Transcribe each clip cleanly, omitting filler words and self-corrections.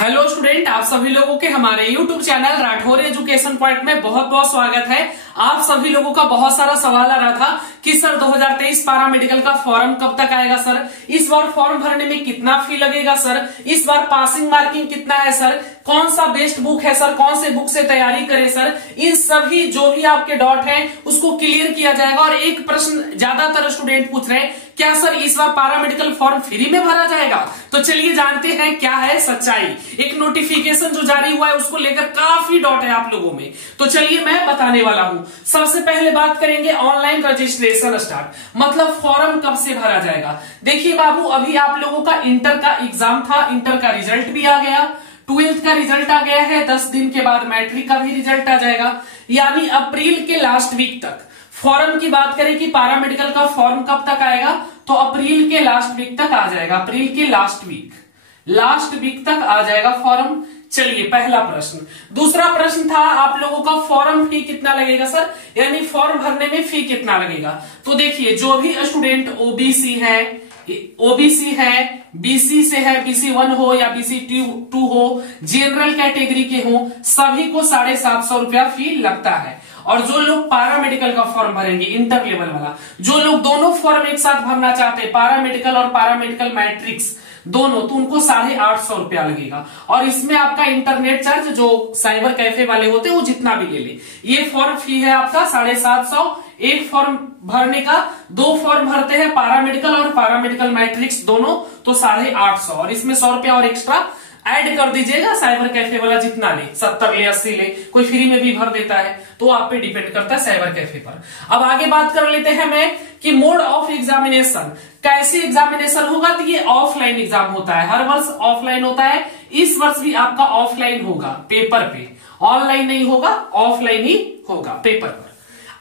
Hello student, आप सभी लोगों के हमारे YouTube channel Rathore education point में बहुत बहुत स्वागत है। आप सभी लोगों का बहुत सारा सवाल आ रहा था कि सर 2023 पारा मेडिकल का फॉर्म कब तक आएगा सर, इस बार फॉर्म भरने में कितना फी लगेगा सर, इस बार पासिंग मार्किंग कितना है सर, कौन सा बेस्ट बुक है सर, कौन से बुक से तैयारी करें सर। इन सभी जो भी आपके डाउट हैं उसको क्लियर किया जाएगा। और एक प्रश्न ज्यादातर स्टूडेंट पूछ रहे हैं, क्या सर इस बार पारा मेडिकल फॉर्म फ्री में भरा जाएगा? तो चलिए जानते हैं क्या है सच्चाई। एक नोटिफिकेशन जो जारी हुआ है उसको लेकर काफी डाउट है आप लोगों में, तो चलिए मैं बताने वाला हूं। सबसे पहले बात करेंगे ऑनलाइन रजिस्ट्रेशन स्टार्ट, मतलब फॉर्म कब से भरा जाएगा। देखिए बाबू, अभी आप लोगों का इंटर का एग्जाम था, इंटर का रिजल्ट भी आ गया, 12th का रिजल्ट आ गया है, 10 दिन के बाद मैट्रिक का भी रिजल्ट आ जाएगा, यानी अप्रैल के लास्ट वीक तक। फॉर्म की बात करें कि पारा मेडिकल का फॉर्म कब तक आएगा, तो अप्रैल के लास्ट वीक तक आ जाएगा, अप्रैल के लास्ट वीक तक आ जाएगा फॉर्म। चलिए पहला प्रश्न। दूसरा प्रश्न था आप लोगों का, फॉर्म फी कितना लगेगा सर, यानी फॉर्म भरने में फी कितना लगेगा। तो देखिए, जो भी स्टूडेंट ओबीसी है, बीसी से है, BC 1 हो या BC 2 हो, जनरल कैटेगरी के हो, सभी को 750 रुपया फी लगता है। और जो लोग पारा मेडिकल का फॉर्म भरेंगे, इंटर लेवल वाला, जो लोग दोनों फॉर्म एक साथ भरना चाहते हैं, पारा मेडिकल और पारा मेडिकल मैट्रिक्स दोनों, तो उनको 850 रुपया लगेगा। और इसमें आपका इंटरनेट चार्ज जो साइबर कैफे वाले होते हैं वो जितना भी ले ले, ये फॉर्म फी है आपका 750। एक फॉर्म भरने का, 2 फॉर्म भरते हैं पारा मेडिकल और पारा मेडिकल मैट्रिक्स दोनों, तो 850। और इसमें 100 रुपया और एक्स्ट्रा ऐड कर दीजिएगा, साइबर कैफे वाला जितना ले, 70 ले, 80 ले, कोई फ्री में भी भर देता है, तो आप पे डिपेंड करता है साइबर कैफे पर। अब आगे बात कर लेते हैं मैं कि मोड ऑफ एग्जामिनेशन, कैसे एग्जामिनेशन होगा। तो ये ऑफलाइन एग्जाम होता है, हर वर्ष ऑफलाइन होता है, इस वर्ष भी आपका ऑफलाइन होगा पेपर पे, ऑनलाइन नहीं होगा, ऑफलाइन ही होगा पेपर पर।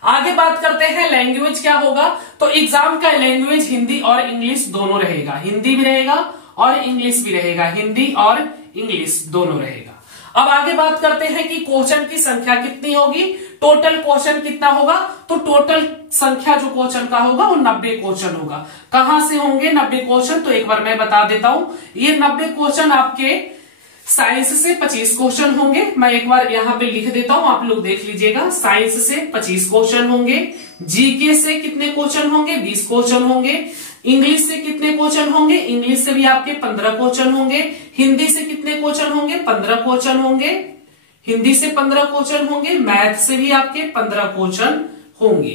आगे बात करते हैं लैंग्वेज क्या होगा। तो एग्जाम का लैंग्वेज हिंदी और इंग्लिश दोनों रहेगा, हिंदी भी रहेगा और इंग्लिश भी रहेगा, हिंदी और इंग्लिश दोनों रहेगा। अब आगे बात करते हैं कि क्वेश्चन की संख्या कितनी होगी, टोटल क्वेश्चन कितना होगा। तो टोटल संख्या जो क्वेश्चन का होगा वो 90 क्वेश्चन होगा। कहां से होंगे 90 क्वेश्चन, तो एक बार मैं बता देता हूं। ये 90 क्वेश्चन आपके साइंस से 25 क्वेश्चन होंगे, मैं एक बार यहां पे लिख देता हूं, आप लोग देख लीजिएगा। साइंस से 25 क्वेश्चन होंगे, जीके से कितने क्वेश्चन होंगे, 20 क्वेश्चन होंगे, इंग्लिश से कितने क्वेश्चन होंगे, इंग्लिश से भी आपके 15 क्वेश्चन होंगे, हिंदी से कितने क्वेश्चन होंगे, 15 क्वेश्चन होंगे, हिंदी से 15 क्वेश्चन होंगे, मैथ से भी आपके 15 क्वेश्चन होंगे।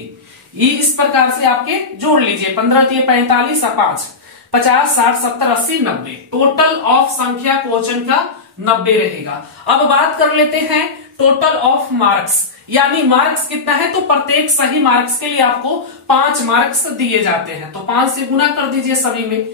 ये इस प्रकार से आपके जोड़ लीजिए, 15 × 45 5 50 60 70 80 90, टोटल ऑफ संख्या क्वेश्चन का 90 रहेगा। अब बात कर लेते हैं टोटल ऑफ मार्क्स, यानी मार्क्स कितना है। तो प्रत्येक सही मार्क्स के लिए आपको 5 मार्क्स दिए जाते हैं, तो 5 से गुना कर दीजिए सभी में।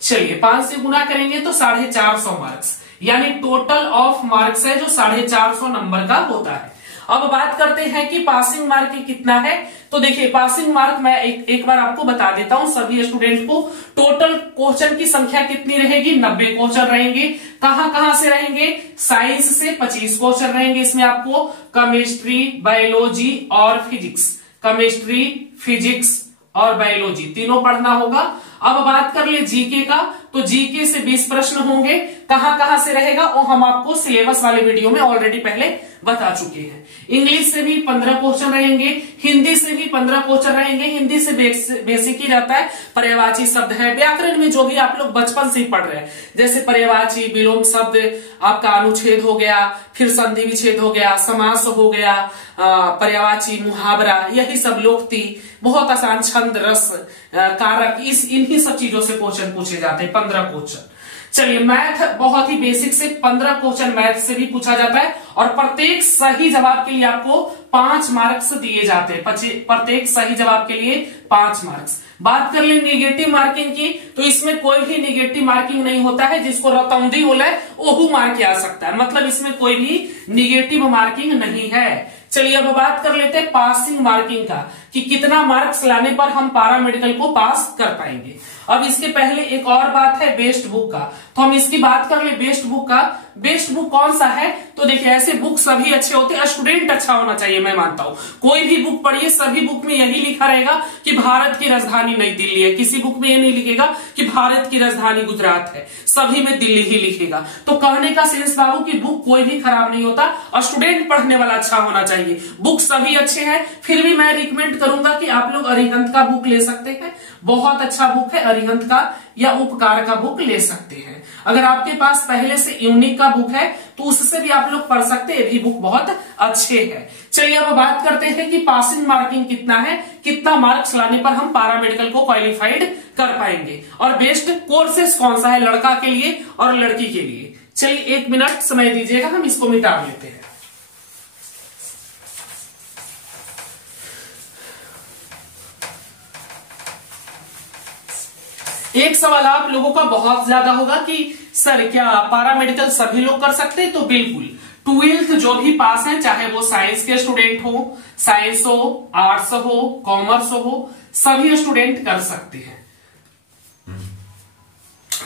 चलिए 5 से गुना करेंगे तो 450 मार्क्स, यानी टोटल ऑफ मार्क्स है जो 450 नंबर का होता है। अब बात करते हैं कि पासिंग मार्क कितना है। तो देखिए पासिंग मार्क मैं एक बार आपको बता देता हूं सभी स्टूडेंट को। टोटल क्वेश्चन की संख्या कितनी रहेगी, 90 क्वेश्चन रहेंगे। कहां कहां से रहेंगे, साइंस से 25 क्वेश्चन रहेंगे, इसमें आपको केमिस्ट्री, बायोलॉजी और फिजिक्स, केमिस्ट्री, फिजिक्स और बायोलॉजी तीनों पढ़ना होगा। अब बात कर ले जीके का, तो जीके से 20 प्रश्न होंगे। कहां कहां से रहेगा वो हम आपको सिलेबस वाले वीडियो में ऑलरेडी पहले बता चुके हैं। इंग्लिश से भी 15 क्वेश्चन रहेंगे, हिंदी से भी 15 क्वेश्चन रहेंगे। हिंदी से बेसिक ही रहता है, पर्यायवाची शब्द है, व्याकरण में जो भी आप लोग बचपन से ही पढ़ रहे हैं, जैसे पर्यायवाची, विलोम शब्द, आपका अनुच्छेद हो गया, फिर संधि विच्छेद हो गया, समास हो गया, पर्यायवाची, मुहावरा, यही सब लोकोक्ति, बहुत आसान, छंद, रस, कारक, इन्हीं सब चीजों से क्वेश्चन पूछे जाते हैं, 15 क्वेश्चन। चलिए मैथ बहुत ही बेसिक से 15 क्वेश्चन मैथ से भी पूछा जाता है, और प्रत्येक सही जवाब के लिए आपको 5 मार्क्स दिए जाते हैं, प्रत्येक सही जवाब के लिए 5 मार्क्स। बात कर ले निगेटिव मार्किंग की, तो इसमें कोई भी निगेटिव मार्किंग नहीं होता है, जिसको रतौंधी बोले ओहू मार्क आ सकता है, मतलब इसमें कोई भी निगेटिव मार्किंग नहीं है। चलिए अब बात कर लेते हैं पासिंग मार्किंग का, कि कितना मार्क्स लाने पर हम पारा मेडिकल को पास कर पाएंगे। अब इसके पहले एक और बात है बेस्ट बुक का, तो हम इसकी बात कर ले बेस्ट बुक का। बेस्ट बुक कौन सा है, तो देखिए ऐसे बुक सभी अच्छे होते हैं, स्टूडेंट अच्छा होना चाहिए, मैं मानता हूं। कोई भी बुक पढ़िए, सभी बुक में यही लिखा रहेगा कि भारत की राजधानी नई दिल्ली है, किसी बुक में ये नहीं लिखेगा कि भारत की राजधानी गुजरात है, सभी में दिल्ली ही लिखेगा। तो कहने का सेंस बाबू की बुक कोई भी खराब नहीं होता, और स्टूडेंट पढ़ने वाला अच्छा होना चाहिए। बुक सभी अच्छे हैं, फिर भी मैं रिकमेंड करूंगा कि आप लोग अरिहंत का बुक ले सकते हैं, बहुत अच्छा बुक है अरिहंत का, या उपकार का बुक ले सकते हैं। अगर आपके पास पहले से यूनिक का बुक है तो उससे भी आप लोग पढ़ सकते हैं, ये भी बुक बहुत अच्छे है। चलिए अब बात करते हैं कि पासिंग मार्किंग कितना है, कितना मार्क्स लाने पर हम पारा मेडिकल को क्वालिफाइड कर पाएंगे, और बेस्ट कोर्सेस कौन सा है लड़का के लिए और लड़की के लिए। चलिए 1 मिनट समय दीजिएगा, हम इसको मिटा लेते हैं। एक सवाल आप लोगों का बहुत ज्यादा होगा कि सर क्या पारा मेडिकल सभी लोग कर सकते हैं, तो बिल्कुल 12th जो भी पास है, चाहे वो साइंस के स्टूडेंट हो, साइंस हो, आर्ट्स हो, कॉमर्स हो, सभी स्टूडेंट कर सकते हैं।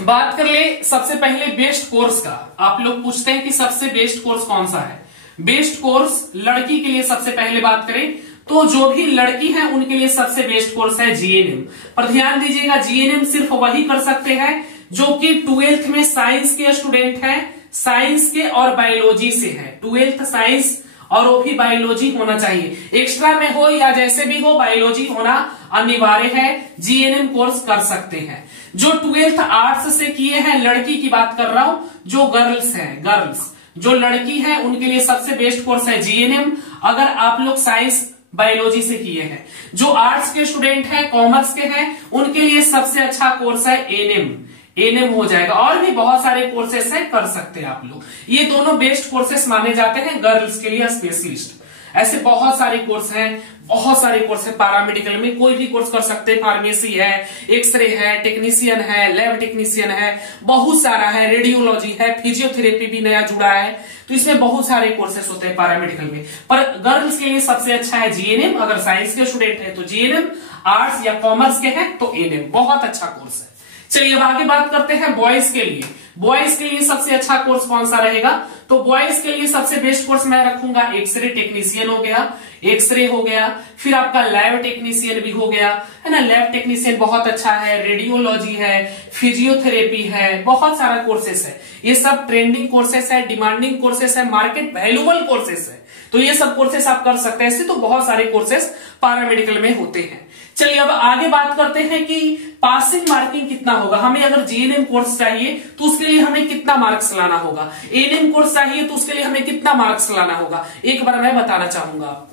बात कर ले सबसे पहले बेस्ट कोर्स का। आप लोग पूछते हैं कि सबसे बेस्ट कोर्स कौन सा है। बेस्ट कोर्स लड़की के लिए सबसे पहले बात करें तो जो भी लड़की है उनके लिए सबसे बेस्ट कोर्स है जीएनएम। पर ध्यान दीजिएगा जीएनएम सिर्फ वही कर सकते हैं जो कि 12th में साइंस के स्टूडेंट हैं, साइंस के और बायोलॉजी से है। 12th साइंस और वो भी बायोलॉजी होना चाहिए, एक्स्ट्रा में हो या जैसे भी हो बायोलॉजी होना अनिवार्य है, जीएनएम कोर्स कर सकते हैं। जो 12th आर्ट्स से किए हैं, लड़की की बात कर रहा हूं, जो गर्ल्स हैं, गर्ल्स जो लड़की है उनके लिए सबसे बेस्ट कोर्स है जीएनएम। अगर आप लोग साइंस बायोलॉजी से किए हैं, जो आर्ट्स के स्टूडेंट हैं, कॉमर्स के हैं, उनके लिए सबसे अच्छा कोर्स है एनएम। एनएम हो जाएगा, और भी बहुत सारे कोर्सेस है, कर सकते हैं आप लोग। ये दोनों बेस्ट कोर्सेस माने जाते हैं गर्ल्स के लिए स्पेशलिस्ट। ऐसे बहुत सारे कोर्स हैं, बहुत सारे कोर्स है पैरामेडिकल में, कोई भी कोर्स कर सकते हैं। फार्मेसी है, एक्सरे है, टेक्नीशियन है, लैब टेक्नीशियन है, बहुत सारा है, रेडियोलॉजी है, फिजियोथेरेपी भी नया जुड़ा है, तो इसमें बहुत सारे कोर्सेस होते हैं पैरामेडिकल में। पर गर्ल्स के लिए सबसे अच्छा है जीएनएम। अगर साइंस के स्टूडेंट है तो जीएनएम, आर्ट्स या कॉमर्स के हैं तो एनएम, बहुत अच्छा कोर्स है। चलिए अब आगे बात करते हैं बॉयज के लिए। बॉयज के लिए सबसे अच्छा कोर्स कौन सा रहेगा, तो बॉयज के लिए सबसे बेस्ट कोर्स मैं रखूंगा एक्सरे टेक्नीशियन हो गया, एक्सरे हो गया, फिर आपका लैब टेक्नीशियन भी हो गया, है ना। लैब टेक्नीशियन बहुत अच्छा है, रेडियोलॉजी है, फिजियोथेरेपी है, बहुत सारा कोर्सेस है। ये सब ट्रेंडिंग कोर्सेस है, डिमांडिंग कोर्सेस है, मार्केट वैल्यूबल कोर्सेस है, तो ये सब कोर्सेस आप कर सकते हैं। ऐसे तो बहुत सारे कोर्सेस पैरामेडिकल में होते हैं। चलिए अब आगे बात करते हैं कि पासिंग मार्किंग कितना होगा। हमें अगर जीएनएम कोर्स चाहिए तो उसके लिए हमें कितना मार्क्स लाना होगा, एएनएम कोर्स चाहिए तो उसके लिए हमें कितना मार्क्स लाना होगा, एक बार मैं बताना चाहूंगा आपको।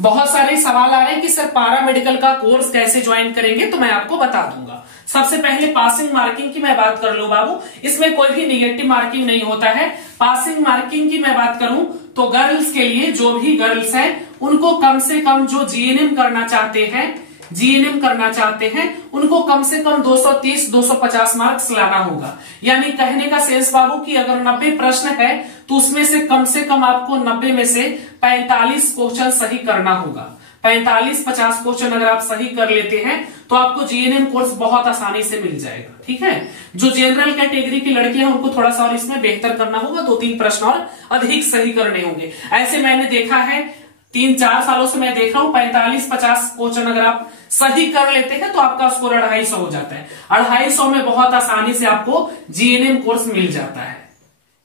बहुत सारे सवाल आ रहे हैं कि सर पैरामेडिकल का कोर्स कैसे ज्वाइन करेंगे, तो मैं आपको बता दूंगा। सबसे पहले पासिंग मार्किंग की मैं बात कर लूं बाबू, इसमें कोई भी निगेटिव मार्किंग नहीं होता है। पासिंग मार्किंग की मैं बात करूं तो गर्ल्स के लिए, जो भी गर्ल्स हैं उनको कम से कम, जो जीएनएम करना चाहते हैं, जीएनएम करना चाहते हैं, उनको कम से कम 230-250 मार्क्स लाना होगा। यानी कहने का सेंस बाबू कि अगर 90 प्रश्न है तो उसमें से कम आपको 90 में से 45 क्वेश्चन सही करना होगा। 45-50 क्वेश्चन अगर आप सही कर लेते हैं तो आपको जीएनएम कोर्स बहुत आसानी से मिल जाएगा, ठीक है। जो जनरल कैटेगरी की लड़कियां हैं उनको थोड़ा सा और इसमें बेहतर करना होगा, 2-3 प्रश्न और अधिक सही करने होंगे। ऐसे मैंने देखा है, 3-4 सालों से मैं देख रहा हूं, 45-50 क्वेश्चन अगर आप सही कर लेते हैं तो आपका स्कोर 250 हो जाता है। 250 में बहुत आसानी से आपको जीएनएम कोर्स मिल जाता है।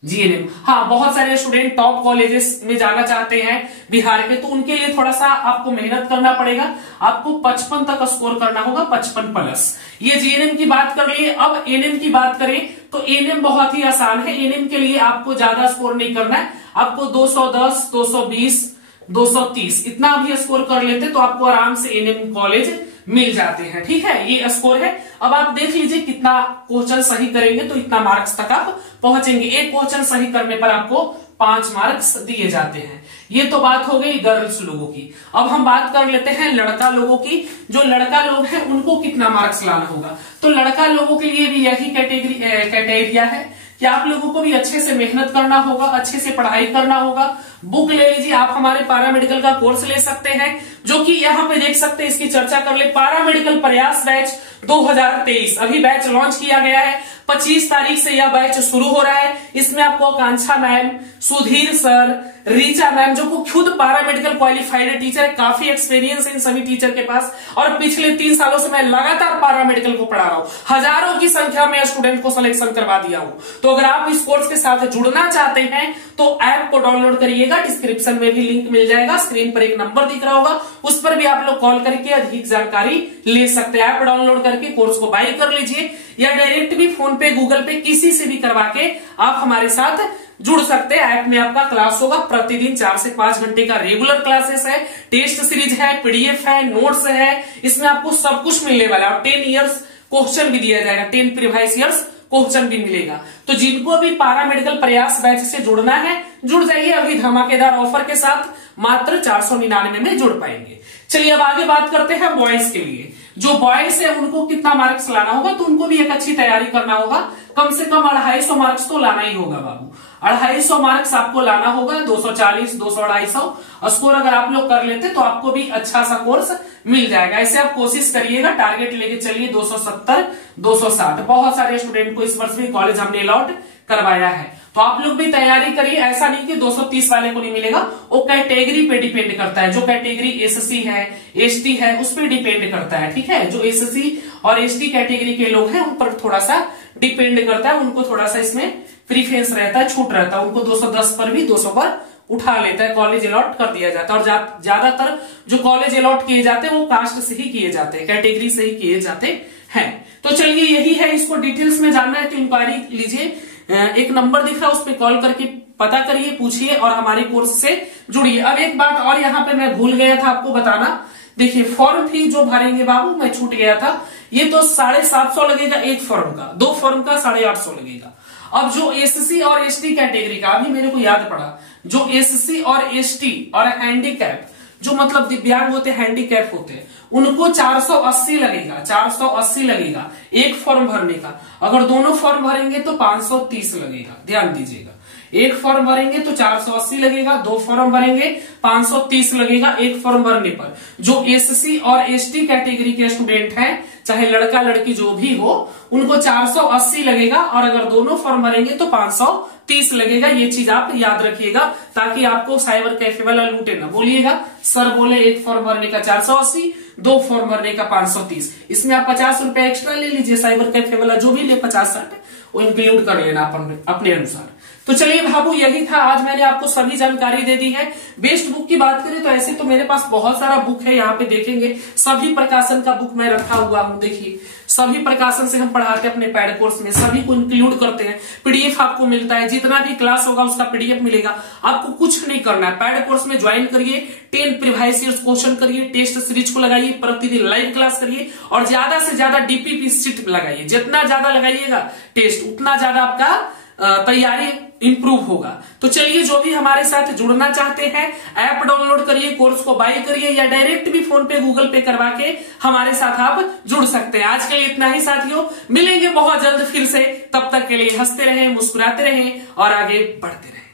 जीएनएम, हाँ, बहुत सारे स्टूडेंट टॉप कॉलेजेस में जाना चाहते हैं बिहार के, तो उनके लिए थोड़ा सा आपको मेहनत करना पड़ेगा। आपको 55 तक स्कोर करना होगा, 55+। ये जीएनएम की बात कर लिए। अब एनएम की बात करें तो एनएम बहुत ही आसान है। एनएम के लिए आपको ज्यादा स्कोर नहीं करना है, आपको 210, 220, 230 इतना भी स्कोर कर लेते तो आपको आराम से एनएम कॉलेज मिल जाते हैं, ठीक है। ये स्कोर है। अब आप देख लीजिए कितना क्वेश्चन सही करेंगे तो इतना मार्क्स तक आप पहुंचेंगे। एक क्वेश्चन सही करने पर आपको 5 मार्क्स दिए जाते हैं। ये तो बात हो गई गर्ल्स लोगों की। अब हम बात कर लेते हैं लड़का लोगों की। जो लड़का लोग हैं उनको कितना मार्क्स लाना होगा, तो लड़का लोगों के लिए भी यही कैटेगरिया है कि आप लोगों को भी अच्छे से मेहनत करना होगा, अच्छे से पढ़ाई करना होगा। बुक ले लीजिए, आप हमारे पैरामेडिकल का कोर्स ले सकते हैं, जो कि यहाँ पे देख सकते हैं, इसकी चर्चा कर ले। पैरामेडिकल प्रयास बैच 2023 अभी बैच लॉन्च किया गया है। 25 तारीख से यह बैच शुरू हो रहा है। इसमें आपको Akanksha ma'am, Sudhir sir, Richa ma'am, जो को खुद पैरामेडिकल क्वालिफाइड टीचर है, काफी एक्सपीरियंस है इन सभी टीचर के पास, और पिछले 3 सालों से मैं लगातार पैरामेडिकल को पढ़ा रहा हूं। हजारों की संख्या में स्टूडेंट को सिलेक्शन करवा दिया हूं। तो अगर आप इस कोर्स के साथ जुड़ना चाहते हैं तो ऐप को डाउनलोड करिएगा, डिस्क्रिप्शन में भी लिंक मिल जाएगा, स्क्रीन पर एक नंबर दिख रहा होगा, उस पर भी आप लोग कॉल करके अधिक जानकारी ले सकते हैं। ऐप डाउनलोड करके कोर्स को बाय कर लीजिए, या डायरेक्ट भी फोन पे, गूगल पे, किसी से भी करवा के आप हमारे साथ जुड़ सकते हैं। ऐप में आपका क्लास होगा प्रतिदिन 4 से 5 घंटे का रेगुलर क्लासेस है, टेस्ट सीरीज है, पीडीएफ है, नोट्स है, इसमें आपको सब कुछ मिलने वाला है। 10 इयर्स क्वेश्चन भी दिया जाएगा, 10 प्रीवियस ईयर्स क्वेश्चन भी मिलेगा। तो जिनको भी पैरामेडिकल प्रयास बैच से जुड़ना है, जुड़ जाइए अभी धमाकेदार ऑफर के साथ, मात्र 499 में जुड़ पाएंगे। चलिए अब आगे बात करते हैं बॉयज के लिए। जो बॉयज है उनको कितना मार्क्स लाना होगा, तो उनको भी एक अच्छी तैयारी करना होगा। कम से कम 250 मार्क्स तो लाना ही होगा बाबू। 250 मार्क्स आपको लाना होगा, 240, 200, 250 स्कोर अगर आप लोग कर लेते तो आपको भी अच्छा सा कोर्स मिल जाएगा। ऐसे आप कोशिश करिएगा, टारगेट लेके चलिए 270, 260। बहुत सारे स्टूडेंट को इस वर्ष भी कॉलेज हमने अलॉट करवाया है, तो आप लोग भी तैयारी करिए। ऐसा नहीं कि 230 वाले को नहीं मिलेगा, वो कैटेगरी पे डिपेंड करता है। जो कैटेगरी एससी है, एसटी है, उस पर डिपेंड करता है, ठीक है। जो एससी और एसटी कैटेगरी के लोग हैं उन पर थोड़ा सा डिपेंड करता है, उनको थोड़ा सा इसमें प्रीफरेंस रहता है, छूट रहता है। उनको 210 पर भी 200 पर उठा लेता है, कॉलेज अलॉट कर दिया जाता है। और ज्यादातर जो कॉलेज अलॉट किए जाते हैं वो कास्ट से ही किए जाते हैं, कैटेगरी से ही किए जाते हैं। तो चलिए यही है, इसको डिटेल्स में जानना है तो इंक्वायरी लीजिए, एक नंबर दिख रहा है उस पर कॉल करके पता करिए, पूछिए और हमारे कोर्स से जुड़िए। अब एक बात और यहाँ पे मैं भूल गया था आपको बताना, देखिए फॉर्म फी जो भरेंगे बाबू, मैं छूट गया था, ये तो 750 लगेगा एक फॉर्म का, 2 फॉर्म का 850 लगेगा। अब जो एससी और एसटी कैटेगरी का, अभी मेरे को याद पड़ा, जो एससी और एसटी और हैंडीकैप, जो मतलब दिव्यांग होते, हैंडीकैप होते हैं, उनको 480 लगेगा, 480 लगेगा एक फॉर्म भरने का। अगर दोनों फॉर्म भरेंगे तो 530 लगेगा, ध्यान दीजिएगा। एक फॉर्म भरेंगे तो 480 लगेगा, 2 फॉर्म भरेंगे 530 लगेगा एक फॉर्म भरने पर। जो एससी और एसटी कैटेगरी के स्टूडेंट हैं, चाहे लड़का लड़की जो भी हो, उनको 480 लगेगा, और अगर दोनों फॉर्म भरेंगे तो 530 लगेगा। ये चीज आप याद रखिएगा, ताकि आपको साइबर कैफे वाला लूटे ना बोलिएगा, सर बोले एक फॉर्म भरने का 480, 2 फॉर्म भरने का 530। इसमें आप 50 रुपए एक्स्ट्रा ले लीजिए, साइबर कैफे वाला जो भी ले 50-60 वो इंक्लूड कर लेना अपने अनुसार। तो चलिए बाबू यही था, आज मैंने आपको सभी जानकारी दे दी है। बेस्ट बुक की बात करें तो ऐसे तो मेरे पास बहुत सारा बुक है, यहाँ पे देखेंगे सभी प्रकाशन का बुक मैं रखा हुआ हूँ। देखिए सभी प्रकाशन से हम पढ़ाते हैं अपने पैड कोर्स में, सभी को इंक्लूड करते हैं। पीडीएफ आपको मिलता है, जितना भी क्लास होगा उसका पीडीएफ मिलेगा। आपको कुछ नहीं करना है, पैड कोर्स में ज्वाइन करिए, 10 प्रीवियस ईयर क्वेश्चन करिए, टेस्ट सीरीज को लगाइए, प्रतिदिन लाइव क्लास करिए, और ज्यादा से ज्यादा डीपीपी सीट लगाइए। जितना ज्यादा लगाइएगा टेस्ट, उतना ज्यादा आपका तैयारी इंप्रूव होगा। तो चलिए जो भी हमारे साथ जुड़ना चाहते हैं, ऐप डाउनलोड करिए, कोर्स को बाय करिए, या डायरेक्ट भी फोन पे, गूगल पे करवा के हमारे साथ आप जुड़ सकते हैं। आज के लिए इतना ही साथियों, मिलेंगे बहुत जल्द फिर से। तब तक के लिए हंसते रहें, मुस्कुराते रहें और आगे बढ़ते रहें।